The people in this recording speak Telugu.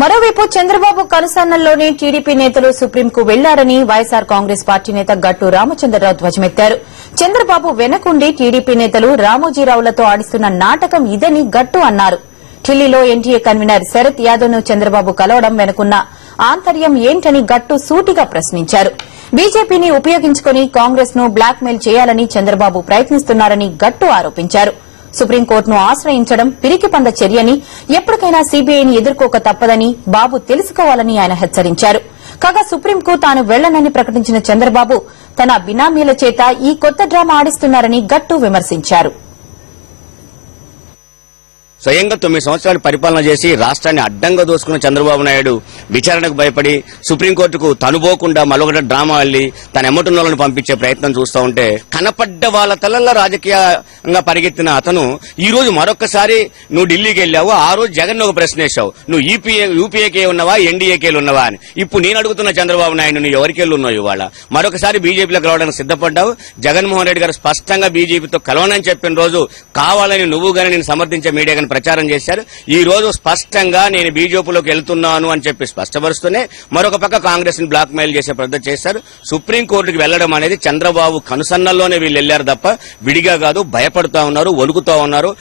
మరోవైపు చంద్రబాబు కనుసన్నల్లోనే టీడీపీ నేతలు సుప్రీంకు వెళ్లారని వైఎస్సార్ కాంగ్రెస్ పార్టీ నేత గట్టు రామచంద్రరావు ధ్వజమెత్తారు. చంద్రబాబు వెనకుండి టీడీపీ నేతలు రామోజీరావులతో ఆడిస్తున్న నాటకం ఇదని గట్టు అన్నారు. ఢిల్లీలో ఎన్డీఏ కన్వీనర్ శరత్ యాదవ్ ను చంద్రబాబు కలవడం వెనుకున్న ఆంతర్యం ఏంటని గట్టు సూటిగా ప్రశ్నించారు. బీజేపీని ఉపయోగించుకుని కాంగ్రెస్ ను బ్లాక్ మెయిల్ చేయాలని చంద్రబాబు ప్రయత్నిస్తున్నారని గట్టు ఆరోపించారు. సుప్రీంకోర్టును ఆశ్రయించడం పిరికిపంద చర్యని, ఎప్పటికైనా సీబీఐని ఎదుర్కోక తప్పదని బాబు తెలుసుకోవాలని ఆయన హెచ్చరించారు. కాగా సుప్రీంకు తాను వెళ్లనని ప్రకటించిన చంద్రబాబు తన బినామీల చేత ఈ కొత్త డ్రామా ఆడిస్తున్నారని గట్టు విమర్శించారు. స్వయంగా 9 సంవత్సరాలు పరిపాలన చేసి రాష్ట్రాన్ని అడ్డంగా దోసుకున్న చంద్రబాబు నాయుడు విచారణకు భయపడి సుప్రీంకోర్టుకు తనుపోకుండా మరొకటి డ్రామా అల్లి తన ఎమ్మటున్నోళ్లను పంపించే ప్రయత్నం చూస్తూ ఉంటే కనపడ్డ వాళ్ళ తలల్లో రాజకీయంగా పరిగెత్తిన అతను ఈ రోజు మరొకసారి నువ్వు ఢిల్లీకి వెళ్ళావు. ఆ రోజు జగన్ ఒక ప్రశ్న వేశావు, నువ్వు యూపీఏకే ఉన్నావా ఎన్డీఏకేలు ఉన్నావా అని. ఇప్పుడు నేను అడుగుతున్న చంద్రబాబు నాయుడు నువ్వు ఎవరికెళ్ళి ఉన్నావు ఇవాళ? మరొకసారి బీజేపీలో కలవడానికి సిద్దపడ్డావు. జగన్మోహన్ రెడ్డి గారు స్పష్టంగా బీజేపీతో కలవనని చెప్పిన రోజు కావాలని నువ్వు గానీ నేను సమర్థించే మీడియా ప్రచారం చేశారు. ఈ రోజు స్పష్టంగా నేను బీజేపీలోకి వెళ్తున్నాను అని చెప్పి స్పష్టపరుస్తూనే మరొక పక్క కాంగ్రెస్ ని బ్లాక్ మెయిల్ చేసే ప్రయత్నం చేశారు. సుప్రీంకోర్టుకు వెళ్లడం అనేది చంద్రబాబు కనుసన్నల్లోనే వీళ్ళు వెళ్లారు తప్ప విడిగా కాదు. భయపడుతూ ఉన్నారు, వణుకుతా ఉన్నారు.